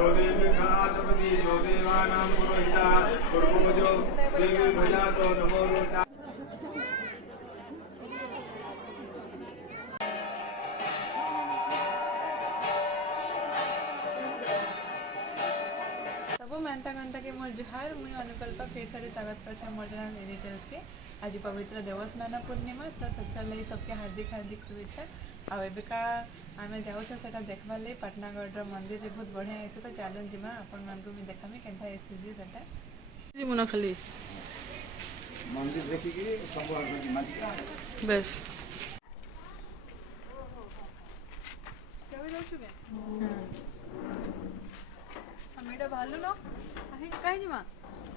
जो देवी गणाधिपति जो देवानां पुरोहिता पूर्वजो देवी भजातो नमो रूता। सब मानता गंता के मोर जुहार मुई अनुकल्पा फिर थे स्वागत कर मोर चैनल डिटेल्स के। आज पवित्र देवस्नान पूर्णिमा तो सत्सर लगी सबके हार्दिक हार्दिक शुभेच्छा। आवेका आम जाऊँ से देखवार लगी पाटनागढ़ मंदिर बहुत बढ़िया है तो चलून जीमा आपण मान को भी देखामी केनता एसीजी सेटा जीवन खाली मंदिर देखिए सब बस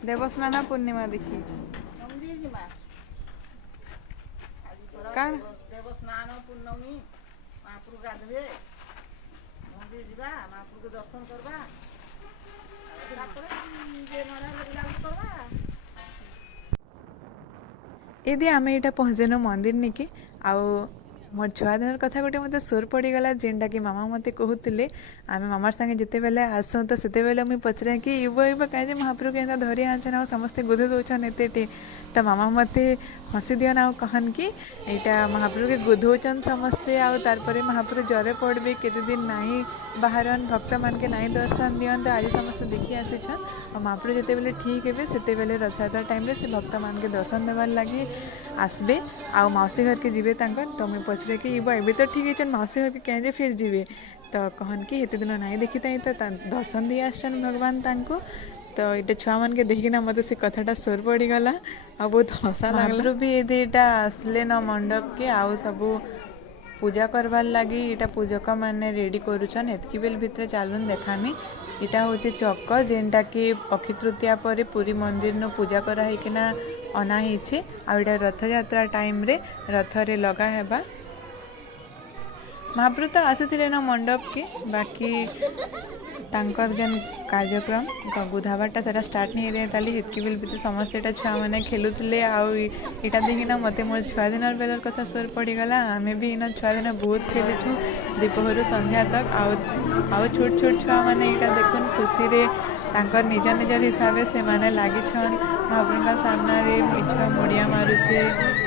देवस्नान पूर्णिमा देखी देवस्नान पूर्णमी महाप्रभु गाधे मंदिर जा महाप्रभु के दर्शन करवा यदि आम यहाँ पहुँचेनु मंदिर निके आउ मोर छुआ दिन कथा गोटे मत सोर पड़गला जेनटा कि मामा मत कहते आम मामार संगे जिते बेले आसू तो से मुझे पचरा कि इब कहीं महाप्रभु के धरी आंचन आ समस्ते गुधे दौन एते तो मामा मत हसी दियन आ कहन कि यहाँ महाप्रभु के गुधौचन समस्ते आर महाप्रभु जरे पड़े केते दिन नाई बाहरन भक्त मान के नाई दर्शन दियन तो आज समस्ते देखी आसीछन और महाप्रभु जिते बेले ठीक है से बेले रथयात्रा टाइम रे से भक्त मान के दर्शन देवार लगी आसबे आ मौसी घर के जीवे तो मुझे पचरे कि एबे तो ठीक है मौसी घर के कहे फिर जीवे तो कहन कि हेते दिन नाई देखी तो दर्शन दी आसन भगवान तांको तो ये छुआ मान के देखिना मत से कथाटा सोर पड़गला आ बहुत हसा लगल भी ये आसले न मंडप के आउ सब पूजा करवार लगी इटा पूजक मैंने रेडी करुछन एतकी बेल भितर चलून देखामी इटा हूँ चक जेनटा कि अक्षय तृतीया पर पुरी मंदिर नु पूजा कराइकिना अना ही आटा रथ यात्रा टाइम रे रथ रे लगा हेबा महाप्रभु तो आसी न मंडप के बाकी तांकर जन कार्यक्रम गुधाबाटा से स्टार्ट नहीं है ताली हेतकी बेल भी समस्ते एटा छुआ मैंने खेलुले आटा देखिना मत मोर छुआ दिन बेलर कथा सोर पड़गला आम भी इन छुआ दिन बहुत खेलीछू दोपहर संध्या तक आउ छोट छोट छुआ मैंने यहाँ देखुन खुशी रे तांकर निज निजर हिसाब से माने लागिछन महाप्रभु सामना रे छुआ मुड़िया मारुछे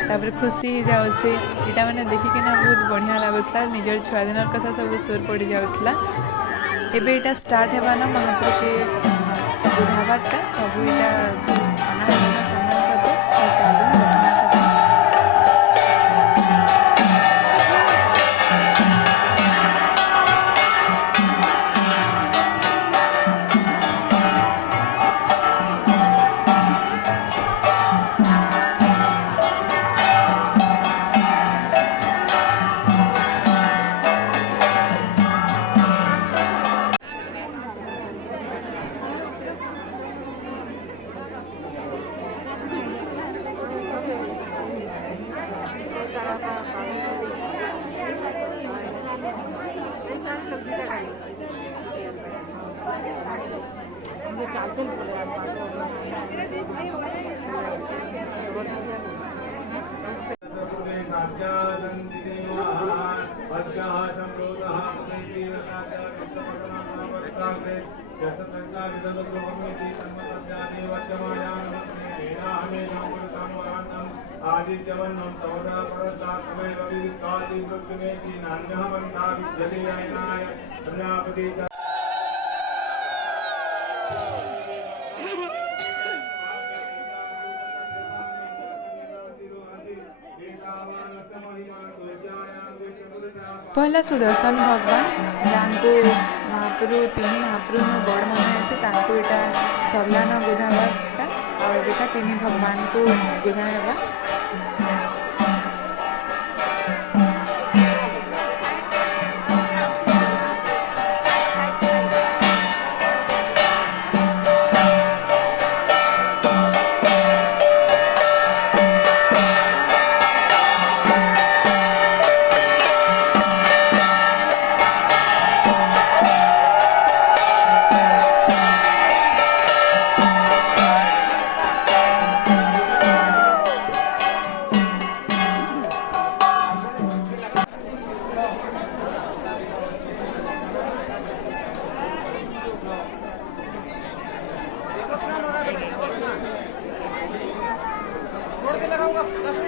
तापर खुशी ही जाऊे यहाँ मैंने देखिकिना बहुत बढ़िया लगुला निजर छुआ दिन कथा सब सोर पड़ जाऊला एबे इटा स्टार्ट हेबा न महाप्रभु के बुधाबाटा सब इटा अनाहना समय पते चालू देखना सब आदित्यवन्नं तवदा परस्तात्मैव विदित्वादि मृत्युमेति नान्यः मन्ता विद्यते अयनाय प्रजापति पहला सुदर्शन भगवान जानको महाप्रभु तीन महाप्रभु बड़ मना से इटा सरला न गुधाबाटा आवेका तीन भगवान को गुधा हेबा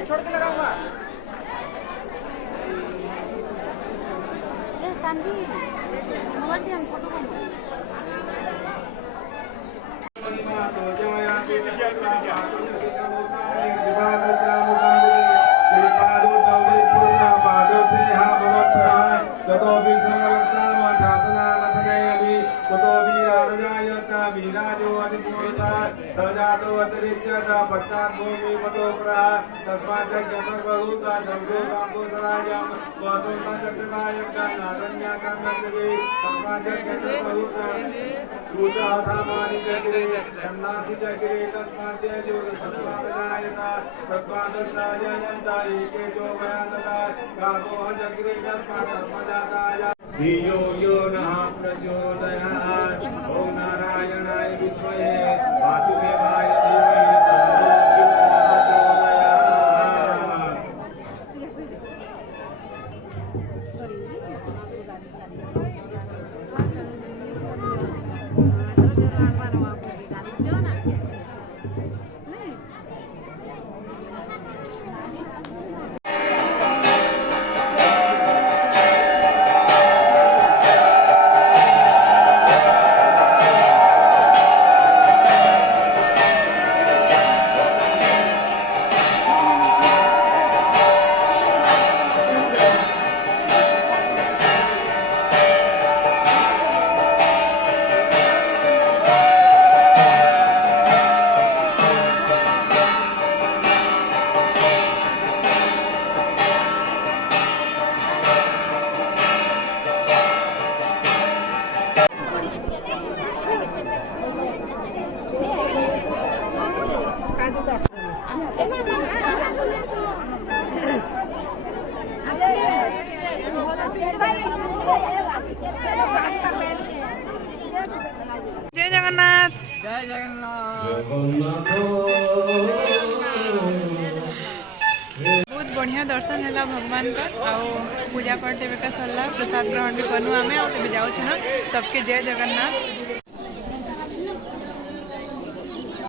छोड़ के लगाऊंगा। ये संदी मोबाइल से हम फोटो को धियो यो नः प्रचोदयात् ॐ नारायणाय विद्महे वासुदेवाय धीमहि तन्नो विष्णुः जय जगन्नाथ। जय जगन्नाथ। बहुत बढ़िया दर्शन है भगवान का आओ पूजा पाठ का सरला प्रसाद ग्रहण भी करूँ आम जाऊँ ना सबके जय जगन्नाथ।